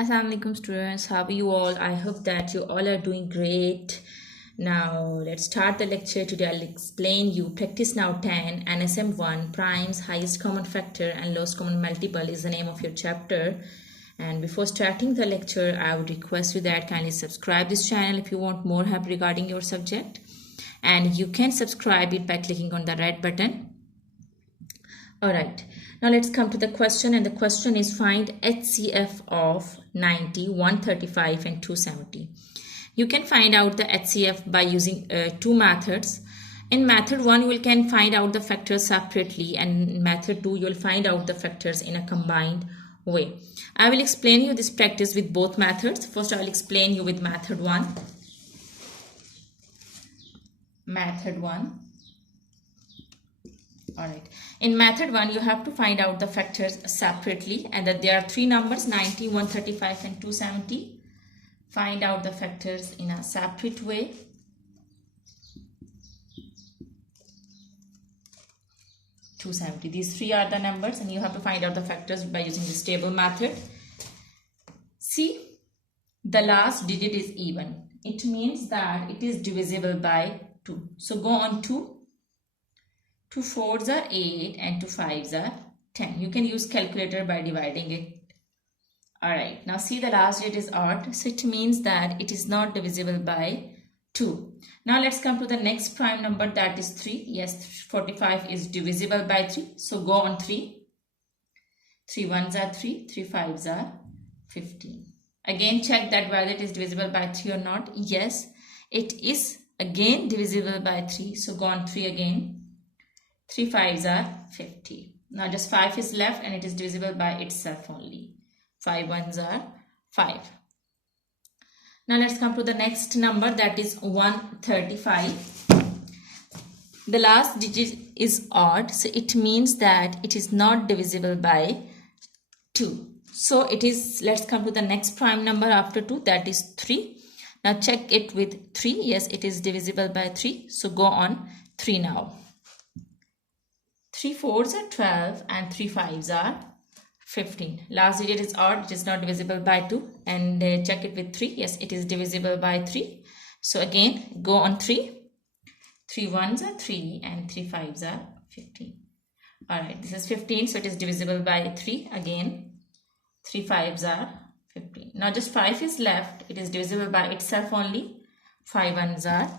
Assalamu alaikum students, how are you all? I hope that you all are doing great. Now let's start the lecture. Today I'll explain you practice now 10 NSM1 primes, highest common factor and lowest common multiple is the name of your chapter. And before starting the lecture, I would request you that kindly subscribe this channel if you want more help regarding your subject, and you can subscribe it by clicking on the red button. Alright, now let's come to the question, and the question is find HCF of 90, 135 and 270. You can find out the HCF by using two methods. In method 1 you can find out the factors separately, and in method 2 you will find out the factors in a combined way. I will explain you this practice with both methods. First I will explain you with method 1. Method 1. Alright, in method 1 you have to find out the factors separately, and that there are three numbers 90, 135 and 270. Find out the factors in a separate way. These three are the numbers, and you have to find out the factors by using this table method. See, the last digit is even. It means that it is divisible by 2. So go on 2. 2 4s are 8 and 2 5s are 10. You can use calculator by dividing it. Alright, now see, the last digit is odd, so it means that it is not divisible by 2. Now let's come to the next prime number, that is 3. Yes, 45 is divisible by 3. So go on 3. 3 1s are 3, 3 5s are 15. Again check that whether it is divisible by 3 or not. Yes, it is again divisible by 3. So go on 3 again. 3 5s are 50. Now just 5 is left, and it is divisible by itself only. 5 1s are 5. Now let's come to the next number, that is 135. The last digit is odd, so it means that it is not divisible by 2. So it is, let's come to the next prime number after 2, that is 3. Now check it with 3. Yes, it is divisible by 3. So go on 3 now. 3 4s are 12 and 3 5s are 15. Last digit is odd, it is not divisible by 2, and check it with 3. Yes, it is divisible by 3. So again go on 3. 3 1s are 3 and 3 5s are 15. Alright, this is 15, so it is divisible by 3. Again 3 5s are 15. Now just 5 is left, it is divisible by itself only. 5 1s are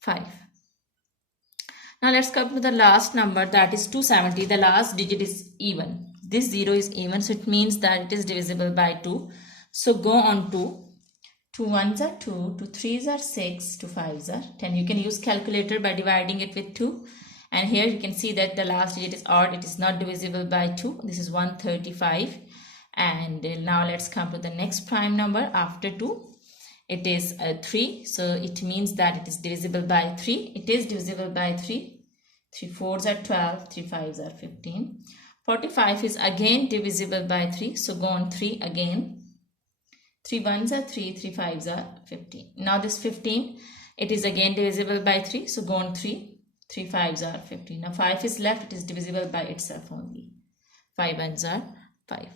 5. Now let's come to the last number, that is 270. The last digit is even. This 0 is even, so it means that it is divisible by 2. So go on 2. 2 1s are 2, 2 3s are 6, 2 5s are 10. You can use calculator by dividing it with 2. And here you can see that the last digit is odd. It is not divisible by 2. This is 135. And now let's come to the next prime number after 2. It is 3, so it means that it is divisible by 3. It is divisible by 3. 3 4s are 12, 3 5s are 15. 45 is again divisible by 3, so go on 3 again. 3 1s are 3, 3 5s are 15. Now this 15, it is again divisible by 3, so go on 3. 3 5s are 15. Now 5 is left, it is divisible by itself only. 5 1s are 5.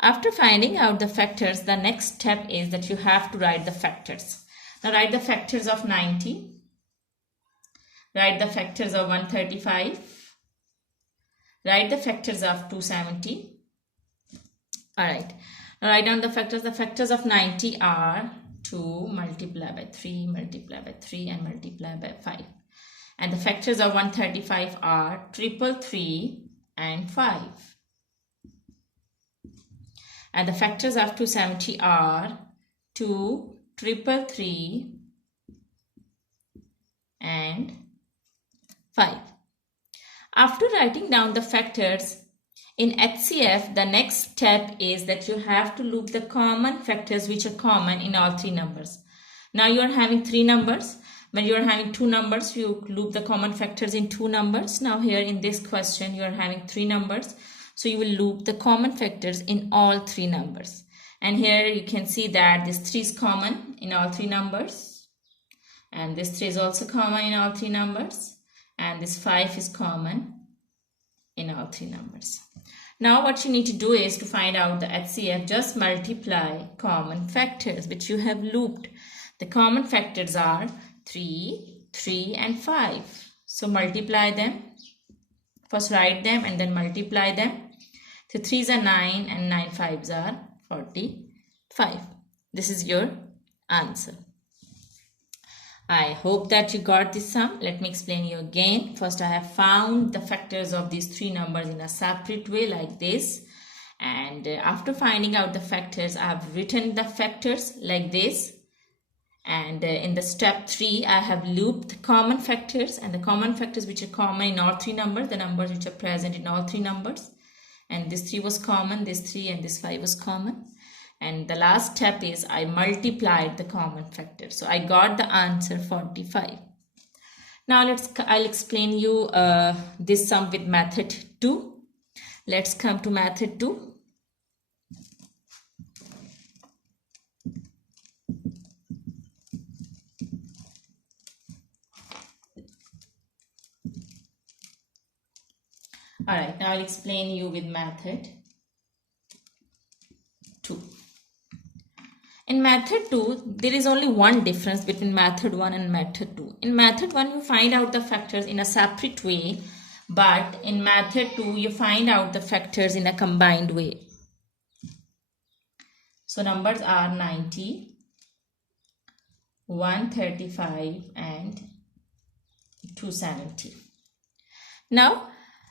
After finding out the factors, the next step is that you have to write the factors. Now write the factors of 90. Write the factors of 135. Write the factors of 270. Alright. Now write down the factors. The factors of 90 are 2 multiplied by 3, multiplied by 3 and multiplied by 5. And the factors of 135 are 333 and 5. And the factors of 270 are 2, 333 and 5. After writing down the factors in HCF, the next step is that you have to loop the common factors which are common in all three numbers. Now you are having three numbers. When you are having two numbers, you loop the common factors in two numbers. Now here in this question, you are having three numbers. So you will loop the common factors in all three numbers. And here you can see that this 3 is common in all three numbers. And this 3 is also common in all three numbers. And this 5 is common in all three numbers. Now what you need to do is to find out the HCF, just multiply common factors which you have looped. The common factors are 3, 3 and 5. So multiply them. First write them and then multiply them. So 3s are 9 and 9 5s are 45. This is your answer. I hope that you got this sum. Let me explain you again. First, I have found the factors of these three numbers in a separate way like this. And after finding out the factors, I have written the factors like this. And in the step 3, I have looped the common factors, and the common factors which are common in all three numbers, the numbers which are present in all three numbers. And this 3 was common, this 3 and this 5 was common. And the last step is I multiplied the common factor. So I got the answer 45. Now I'll explain you this sum with method 2. Let's come to method 2. Alright, now I'll explain you with method 2. In method 2, there is only one difference between method 1 and method 2. In method 1, you find out the factors in a separate way, but in method 2, you find out the factors in a combined way. So numbers are 90, 135 and 270. Now,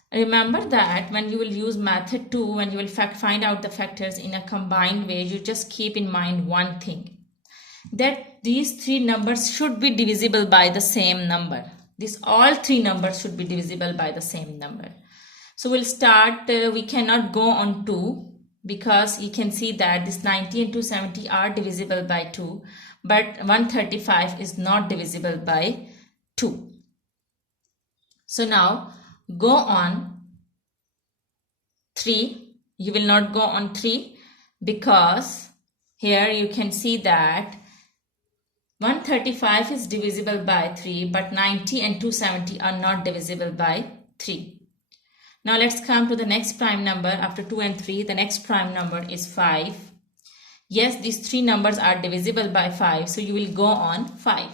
remember that when you will use method 2, when you will find out the factors in a combined way, you just keep in mind one thing, that these three numbers should be divisible by the same number. All three numbers should be divisible by the same number. So we'll start, we cannot go on 2 because you can see that this 90 and 270 are divisible by 2, but 135 is not divisible by 2. So now, go on 3. You will not go on 3 because here you can see that 135 is divisible by 3, but 90 and 270 are not divisible by 3. Now let's come to the next prime number. After 2 and 3, the next prime number is 5. Yes, these three numbers are divisible by 5, so you will go on 5.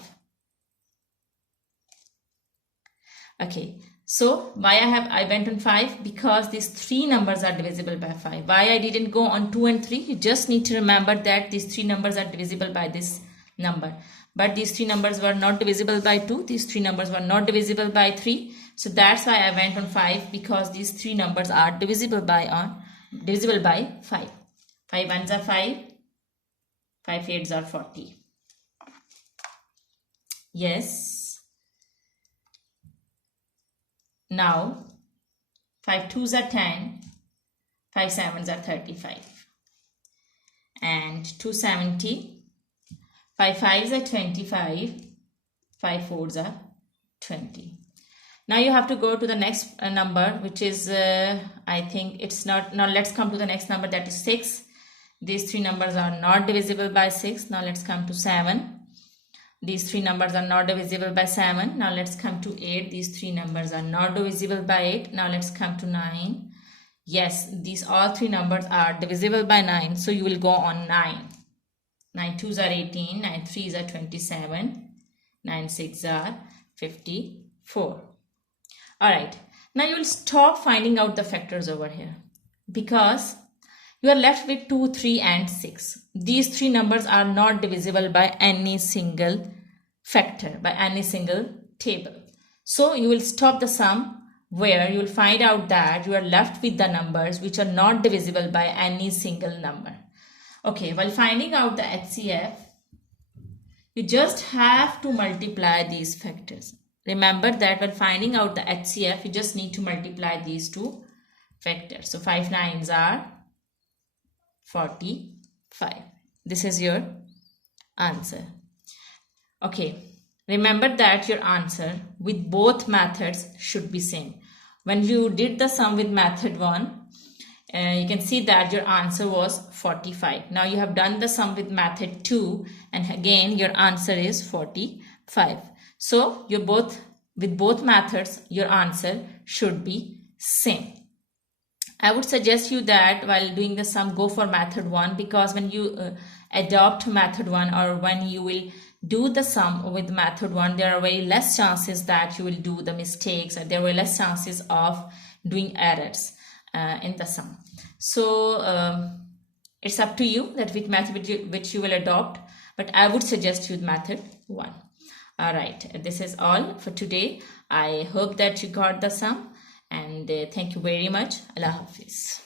Okay. So why I went on 5? Because these three numbers are divisible by 5. Why I didn't go on 2 and 3? You just need to remember that these three numbers are divisible by this number. But these three numbers were not divisible by 2. These three numbers were not divisible by 3. So that's why I went on 5, because these three numbers are divisible by 5. 5 1s are 5. 5 8s are 40. Yes. Now, 5 2s are 10, 5 7s are 35, and 270, 5 5s are 25, 5 4s are 20. Now you have to go to the next number, which is, I think it's not, now let's come to the next number, that is 6. These three numbers are not divisible by 6. Now let's come to 7. These three numbers are not divisible by 7. Now let's come to 8. These three numbers are not divisible by 8. Now let's come to 9. Yes, these all three numbers are divisible by 9. So you will go on 9. 9 2s are 18. 9 3s are 27. 9 6s are 54. Alright. Now you will stop finding out the factors over here, because you are left with 2, 3 and 6. These three numbers are not divisible by any single factor, by any single table. So you will stop the sum where you will find out that you are left with the numbers which are not divisible by any single number. Okay, while finding out the HCF, you just have to multiply these factors. Remember that while finding out the HCF, you just need to multiply these two factors. So 5 9s are 45. This is your answer. Okay, remember that your answer with both methods should be same. When you did the sum with method 1, you can see that your answer was 45. Now you have done the sum with method 2, and again your answer is 45. So with both methods, your answer should be same. I would suggest you that while doing the sum, go for method 1, because when you adopt method 1, or when you will do the sum with method 1, there are very less chances that you will do the mistakes, and there are less chances of doing errors in the sum. So it's up to you that which method which you will adopt, but I would suggest you method 1. All right, this is all for today. I hope that you got the sum, and thank you very much. Allah Hafiz.